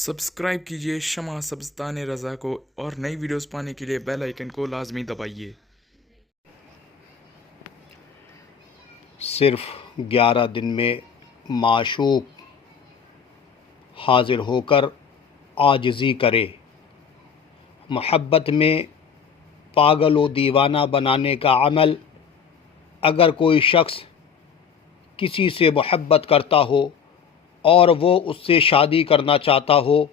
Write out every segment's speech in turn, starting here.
Subscribe کیجیے شمع سبزتان رضا کو اور نئی ویڈیوز پانے کے لیے بیل آئیکن کو لازمی دبائیے۔ صرف 11 دن میں معشوق حاضر ہو کر عاجزی کرے۔ محبت میں پاگل و دیوانہ بنانے کا عمل اگر کوئی شخص کسی سے محبت کرتا ہو اور وہ اس سے شادی کرنا چاہتا ہو،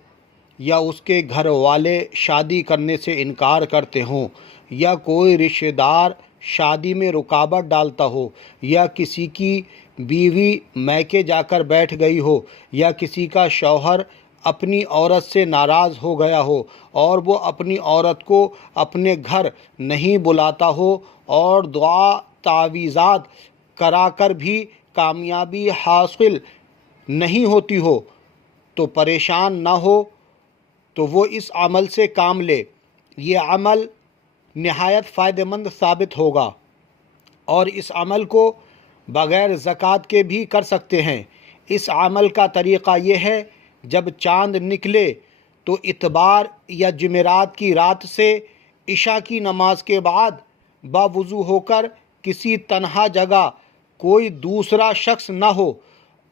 یا اس کے گھر والے شادی کرنے سے انکار کرتے ہوں، یا کوئی رشتہ دار شادی میں رکاوٹ ڈالتا ہو، یا کسی کی بیوی میکے جا کر بیٹھ گئی ہو، یا کسی کا شوہر اپنی عورت سے ناراض ہو گیا ہو اور وہ اپنی عورت کو اپنے گھر نہیں بلاتا ہو اور دعا تعویذات کرا کر بھی کامیابی حاصل نہیں ہوتی ہو، تو پریشان نہ ہو، تو وہ اس عمل سے کام لے۔ یہ عمل نہایت فائدہ مند ثابت ہوگا، اور اس عمل کو بغیر زکوٰۃ کے بھی کر سکتے ہیں۔ اس عمل کا طریقہ یہ ہے، جب چاند نکلے تو اتوار یا جمعرات کی رات سے عشاء کی نماز کے بعد باوضو ہو کر کسی تنہا جگہ کوئی دوسرا شخص نہ ہو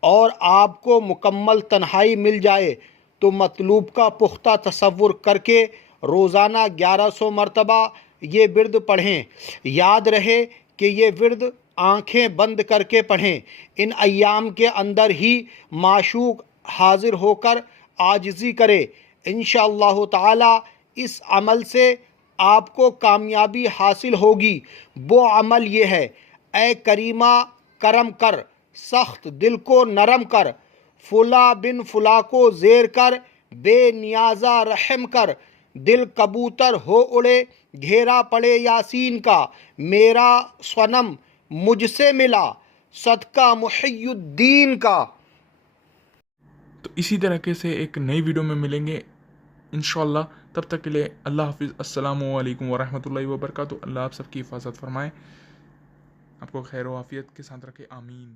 اور آپ کو مکمل تنہائی مل جائے تو مطلوب کا پختہ تصور کر کے روزانہ 1100 مرتبہ یہ ورد پڑھیں۔ یاد رہے کہ یہ ورد آنکھیں بند کر کے پڑھیں۔ ان ایام کے اندر ہی معشوق حاضر ہو کر عاجزی کرے۔ انشاءاللہ تعالی اس عمل سے آپ کو کامیابی حاصل ہوگی۔ وہ عمل یہ ہے: اے کریمہ کرم کر، سخت دل کو نرم کر، فلاں بن فلاں کو زیر کر، بے نیازہ رحم کر، دل کبوتر ہو اڑے گھیرا پڑے یاسین کا، میرا صنم مجھ سے ملا صدقہ محی الدین کا۔ تو اسی طریقے سے ایک نئی ویڈیو میں ملیں گے انشاءاللہ۔ تب تک کے لیے اللہ حافظ۔ السلام علیکم ورحمۃ اللہ وبرکاتہ۔ اللہ آپ سب کی حفاظت فرمائے، آپ کو خیر و عافیت کے ساتھ رکھے، آمین۔